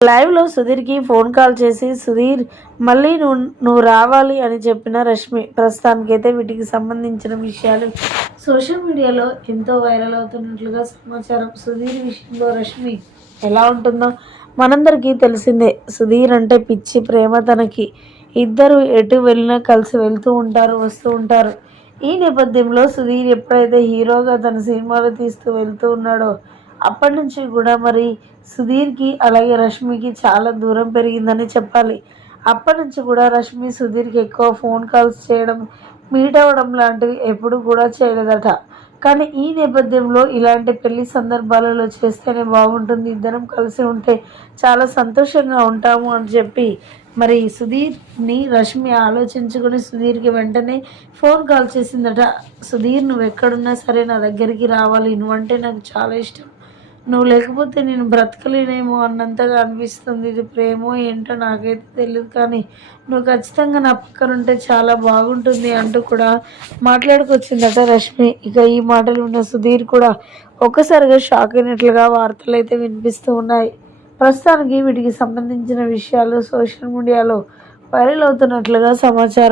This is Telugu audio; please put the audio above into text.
లైవ్లో సుధీర్కి ఫోన్ కాల్ చేసి సుధీర్ మళ్ళీ నువ్వు నువ్వు రావాలి అని చెప్పిన రష్మి ప్రస్తుతానికైతే వీటికి సంబంధించిన విషయాలు. సోషల్ మీడియాలో ఎంతో వైరల్ అవుతున్నట్లుగా సమాచారం సుధీర్ విషయంలో రష్మి ఎలా ఉంటుందో మనందరికీ తెలిసిందే. సుధీర్ అంటే పిచ్చి ప్రేమ తనకి. ఇద్దరు ఎటు వెళ్ళినా కలిసి వెళ్తూ ఉంటారు వస్తూ ఉంటారు. ఈ నేపథ్యంలో సుధీర్ ఎప్పుడైతే హీరోగా తన సినిమాలు తీస్తూ వెళ్తూ ఉన్నాడో అప్పటి నుంచి కూడా మరి సుధీర్కి అలాగే రష్మికి చాలా దూరం పెరిగిందని చెప్పాలి. అప్పటి నుంచి కూడా రష్మి సుధీర్కి ఎక్కువ ఫోన్ కాల్స్ చేయడం మీట్ అవ్వడం లాంటివి ఎప్పుడు కూడా చేయలేదట. కానీ ఈ నేపథ్యంలో ఇలాంటి పెళ్ళి సందర్భాలలో చేస్తేనే బాగుంటుంది. ఇద్దరం కలిసి ఉంటే చాలా సంతోషంగా ఉంటాము అని చెప్పి మరి సుధీర్ని రష్మి ఆలోచించుకొని సుధీర్కి వెంటనే ఫోన్ కాల్ చేసిందట. సుధీర్ నువ్వు ఎక్కడున్నా సరే నా దగ్గరికి రావాలి. నువ్వంటే నాకు చాలా ఇష్టం. నువ్వు లేకపోతే నేను బ్రతకలేనేమో అన్నంతగా అనిపిస్తుంది. ఇది ప్రేమో ఏంటో నాకైతే తెలియదు కానీ నువ్వు ఖచ్చితంగా నా పక్కన ఉంటే చాలా బాగుంటుంది అంటూ కూడా మాట్లాడుకొచ్చిందట రష్మి. ఇక ఈ మాటలు ఉన్న సుధీర్ కూడా ఒక్కసారిగా షాక్ అయినట్లుగా వార్తలు అయితే వినిపిస్తూ ఉన్నాయి. ప్రస్తుతానికి వీటికి సంబంధించిన విషయాలు సోషల్ మీడియాలో వైరల్ అవుతున్నట్లుగా సమాచారం